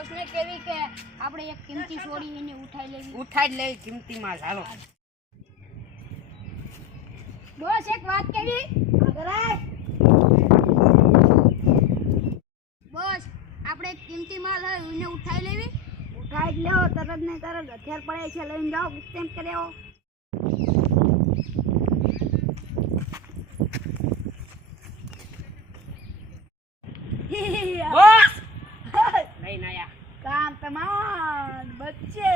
બોસને કેવી કે આપણે એક કિંમતી છોડી એને ઉઠાઈ લેવી. ઉઠાઈ લે કિંમતી માલ. હાલો બોસ એક વાત કેવી બોસ, આપણે એક કિંમતી માલ હોય એને ઉઠાઈ લેવી. ઉઠાઈ જ લેવો, તરત ને તરત હથિયાર પડે છે, લઈને જાઓ કેમ કર્યો. બોસ લઈને આયા. કામ તમાર બચ્ચે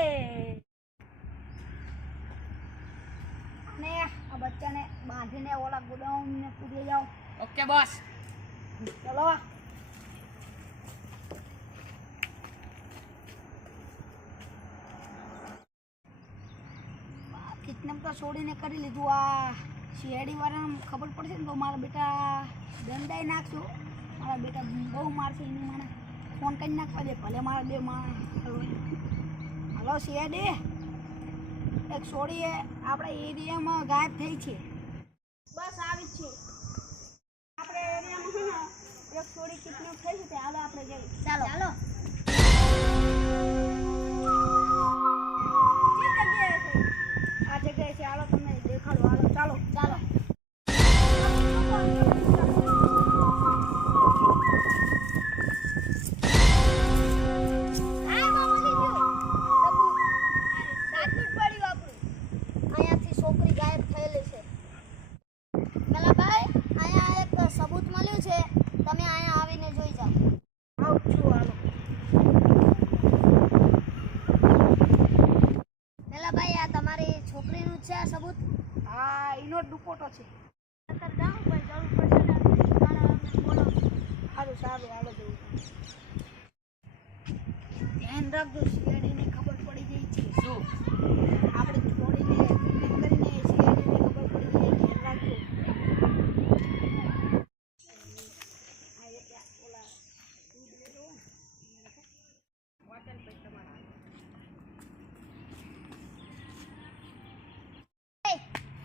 ને આ બચ્ચાને બાંધીને ઓલા ગોડાઉન ને પૂરી જાઓ. Okay boss. ચલો કિડનેપ તો છોડીને કરી લીધું. આ શિયાળી વાળાને ખબર પડશે ને તો મારા બેટા દંડાઈ નાખજો. મારા બેટા બહુ મારશે. એની મને ફોન કરી નાખવા દે, ભલે મારા બે માણસ. હલો શિયાળી, એક છોડી આપણા એરિયામાં ગાયબ થઈ છે. બસ આવી જ છે. આપણે એરિયામાં છે ને એક છોડી કિડનેપ થઈ છે. હાલો આપણે જઈએ. ચાલો ચાલો. આ જગ્યાએ છે. હાલો તમને દેખાડો. હાલો ચાલો ચાલો. અહીંયાથી છોકરી ગાયબ થયેલી છે. પેલા ભાઈ, અહીંયા એક સબૂત મળ્યું છે, તમે અહીંયા આવીને જોઈ જાઓ. આવું છું. હાલો પેલા ભાઈ, આ તમારી છોકરીનું જ છે આ સબૂત? હા, એનો જ દુપોટો છે. જાઉં ભાઈ, જરૂર પડશે ને બોલો. સારું સારું. હાલો જવું. ધ્યાન રાખજો, શિયાળીને ખબર પડી ગઈ છે. શું આપણે છોડીને કિડનેપ કરીને શિયાળીને ખબર પડી ગઈ. ધ્યાન રાખજો.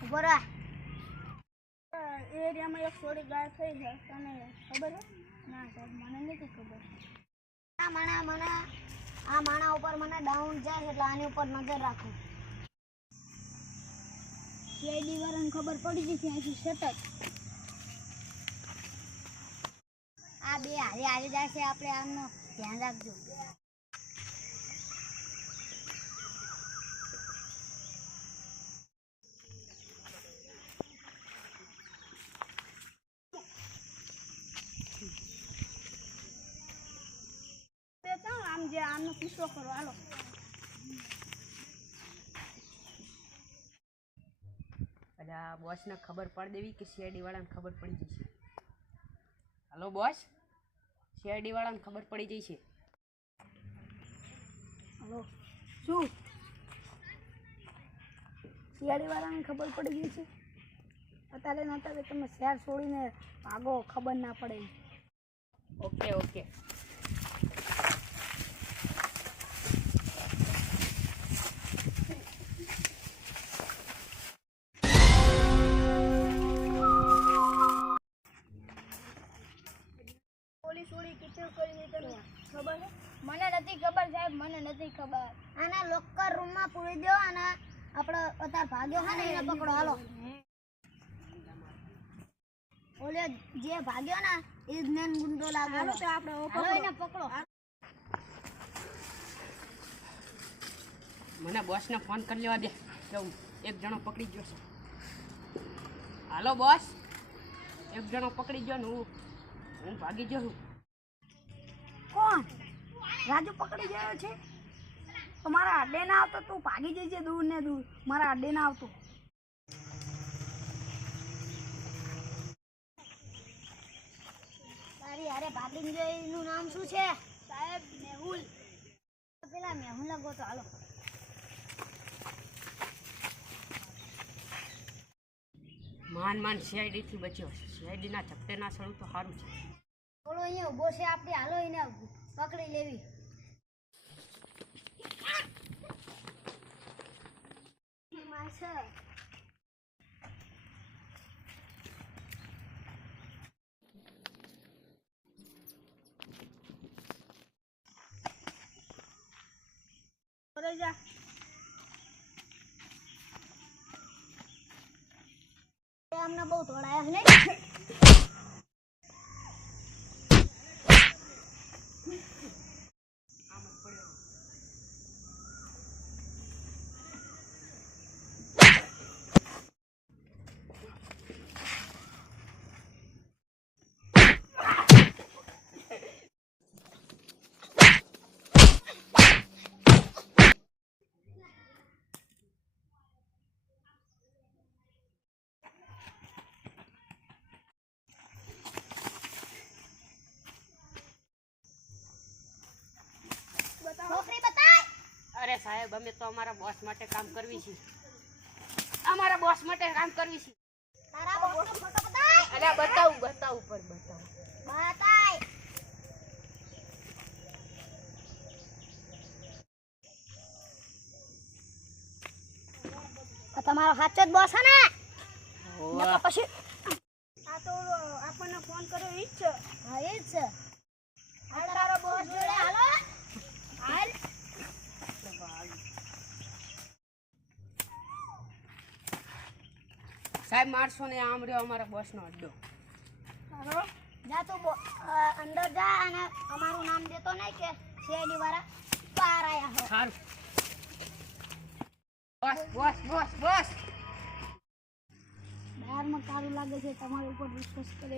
ઉભો રહો. એરિયામાં એક છોડી ગાયબ થઈ છે. તને ખબર છે? ના સાહેબ, મને નથી ખબર. આ માણા ઉપર મને ડાઉન જાય એટલે આની ઉપર નજર રાખો. સીઆઈડી વાળાને ખબર પડી ગઈ છે અહીંથી સતત. આ બે હારે આવી જાય છે, આપણે આમનો ધ્યાન રાખજો. આમ જે આમનો પીછો કરો. હાલો અલ્યા બોસને ખબર પડી દેવી કે સીઆઈડી વાળાને ખબર પડી જશે. હાલો બોસ, સીઆઈડી વાળાને ખબર પડી જઈ છે. હલો શું સીઆઈડી વાળાને ખબર પડી ગઈ છે? અત્યારે ને અત્યારે તમે શહેર છોડીને ભાગો, ખબર ના પડે. Okay okay. છોડી કિડનેપ કરી તને ખબર છે? મને નથી ખબર સાહેબ, મને નથી ખબર. આના લોકર રૂમમાં પૂરી દો અને આપણો અત્યારે ભાગ્યો છે ને એને પકડો. હાલો, ઓલે જે ભાગ્યો ને એ જ મેન ગુંડો લાગે. હાલો તો આપણે હાલો એને પકડો. મને બોસને ફોન કરી લેવા દે કે હું એક જણો પકડી ગયો છે. હાલો બોસ, એક જણો પકડી ગયો ને હું ભાગી ગયો છું. કોણ? રાજુ પકડી ગયો છે? તો મારા આડે ના આવતો, તું ભાગી જજે દૂર ને દૂર. મારા આડે ના આવતો. તારી હારે ભાગીને ગયો એનું નામ શું છે? સાહેબ મેહુલ. પેલા મેહુલ લાગો તો. હાલો માન સીઆઈડીથી બચ્યો. સીઆઈડીના ઝપટે ના સડું તો સારું છે. થોડો અહીંયા ઉભો છે, આપણે હાલો એને પકડી લેવી. લઈ જા. અમને બહુ તોડાયા છે ને આમ જ પડ્યો. છોકરી બતાય. અરે સાહેબ અમે તો અમારા બોસ માટે કામ કરવી છે. અમારા બોસ માટે કામ કરવી છે. તારા બોસનો ફોટો બતાય. અરે બતાવું બતાવું બતાય. આ તમારો સાચો જ બોસ છે ને? નકર પછી આ તો આપણને ફોન કર્યો ઈ જ છે. હા એ જ છે. આ તારો બોસ જોડે હાલો. હાલ. સાહેબ મારશો ને આમ રહ્યો અમારા બોસનો અડ્ડો. હાલો. જા તું અંદર જા અને અમારું નામ દેતો નહીં કે શેરડી વાળા બહાર આયા હો. સારું. બોસ બોસ બોસ બોસ બહારમાં સારું લાગે છે તમારા ઉપર વિશ્વાસ કરે